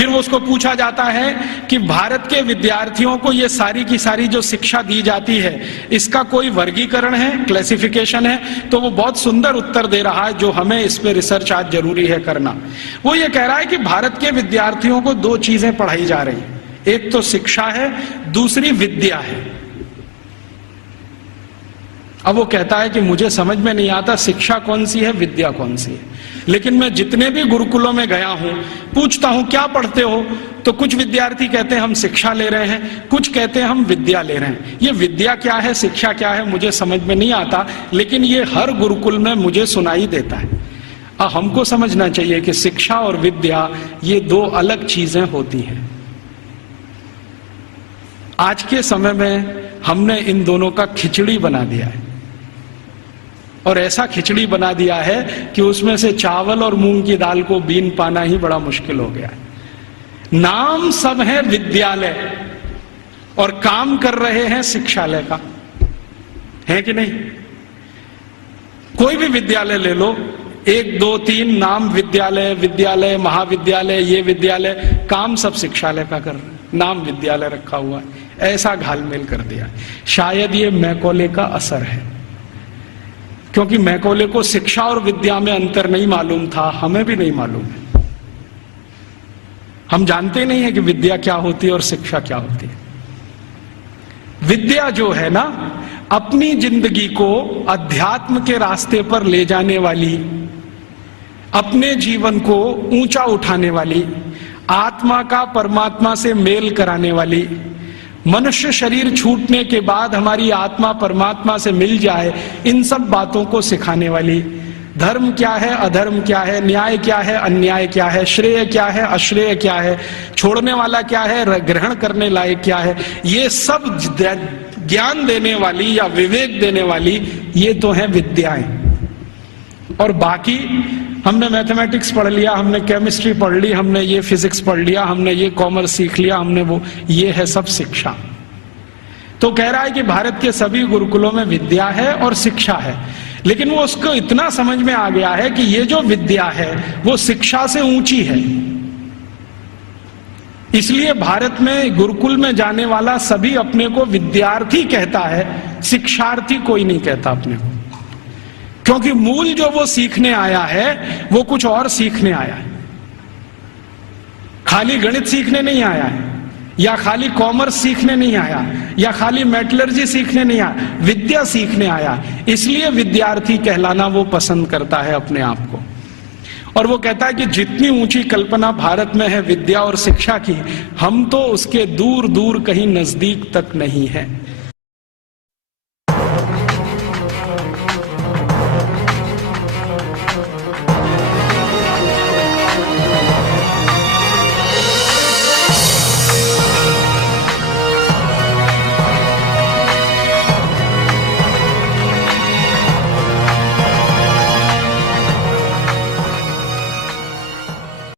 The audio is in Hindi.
फिर उसको पूछा जाता है कि भारत के विद्यार्थियों को ये सारी की सारी जो शिक्षा दी जाती है इसका कोई वर्गीकरण है, क्लासिफिकेशन है? तो वो बहुत सुंदर उत्तर दे रहा है, जो हमें इस पे रिसर्च आज जरूरी है करना। वो ये कह रहा है कि भारत के विद्यार्थियों को दो चीजें पढ़ाई जा रही है, एक तो शिक्षा है, दूसरी विद्या है। अब वो कहता है कि मुझे समझ में नहीं आता शिक्षा कौन सी है, विद्या कौन सी है, लेकिन मैं जितने भी गुरुकुलों में गया हूं, पूछता हूं क्या पढ़ते हो, तो कुछ विद्यार्थी कहते हैं हम शिक्षा ले रहे हैं, कुछ कहते हैं हम विद्या ले रहे हैं। ये विद्या क्या है, शिक्षा क्या है, मुझे समझ में नहीं आता, लेकिन ये हर गुरुकुल में मुझे सुनाई देता है। हमको समझना चाहिए कि शिक्षा और विद्या ये दो अलग चीजें होती हैं। आज के समय में हमने इन दोनों का खिचड़ी बना दिया है, और ऐसा खिचड़ी बना दिया है कि उसमें से चावल और मूंग की दाल को बीन पाना ही बड़ा मुश्किल हो गया है। नाम सब है विद्यालय और काम कर रहे हैं शिक्षालय का, है कि नहीं? कोई भी विद्यालय ले लो, 1 2 3 नाम विद्यालय, विद्यालय, महाविद्यालय, ये विद्यालय, काम सब शिक्षालय का कर रहे हैं, नाम विद्यालय रखा हुआ है। ऐसा घालमेल कर दिया। शायद ये मैकॉले का असर है, क्योंकि मैकॉले को शिक्षा और विद्या में अंतर नहीं मालूम था, हमें भी नहीं मालूम है। हम जानते नहीं है कि विद्या क्या होती है और शिक्षा क्या होती है। विद्या जो है ना, अपनी जिंदगी को अध्यात्म के रास्ते पर ले जाने वाली, अपने जीवन को ऊंचा उठाने वाली, आत्मा का परमात्मा से मेल कराने वाली, मनुष्य शरीर छूटने के बाद हमारी आत्मा परमात्मा से मिल जाए, इन सब बातों को सिखाने वाली, धर्म क्या है, अधर्म क्या है, न्याय क्या है, अन्याय क्या है, श्रेय क्या है, अश्रेय क्या है, छोड़ने वाला क्या है, ग्रहण करने लायक क्या है, ये सब ज्ञान देने वाली या विवेक देने वाली ये तो है विद्याएं। और बाकी हमने मैथमेटिक्स पढ़ लिया, हमने केमिस्ट्री पढ़ ली, हमने ये फिजिक्स पढ़ लिया, हमने ये कॉमर्स सीख लिया, हमने वो, ये है सब शिक्षा। तो कह रहा है कि भारत के सभी गुरुकुलों में विद्या है और शिक्षा है, लेकिन वो उसको इतना समझ में आ गया है कि ये जो विद्या है वो शिक्षा से ऊंची है। इसलिए भारत में गुरुकुल में जाने वाला सभी अपने को विद्यार्थी कहता है, शिक्षार्थी कोई नहीं कहता अपने को, क्योंकि मूल जो वो सीखने आया है वो कुछ और सीखने आया है। खाली गणित सीखने नहीं आया है, या खाली कॉमर्स सीखने नहीं आया, या खाली मेटलर्जी सीखने नहीं आया, विद्या सीखने आया। इसलिए विद्यार्थी कहलाना वो पसंद करता है अपने आप को। और वो कहता है कि जितनी ऊंची कल्पना भारत में है विद्या और शिक्षा की, हम तो उसके दूर दूर कहीं नजदीक तक नहीं है।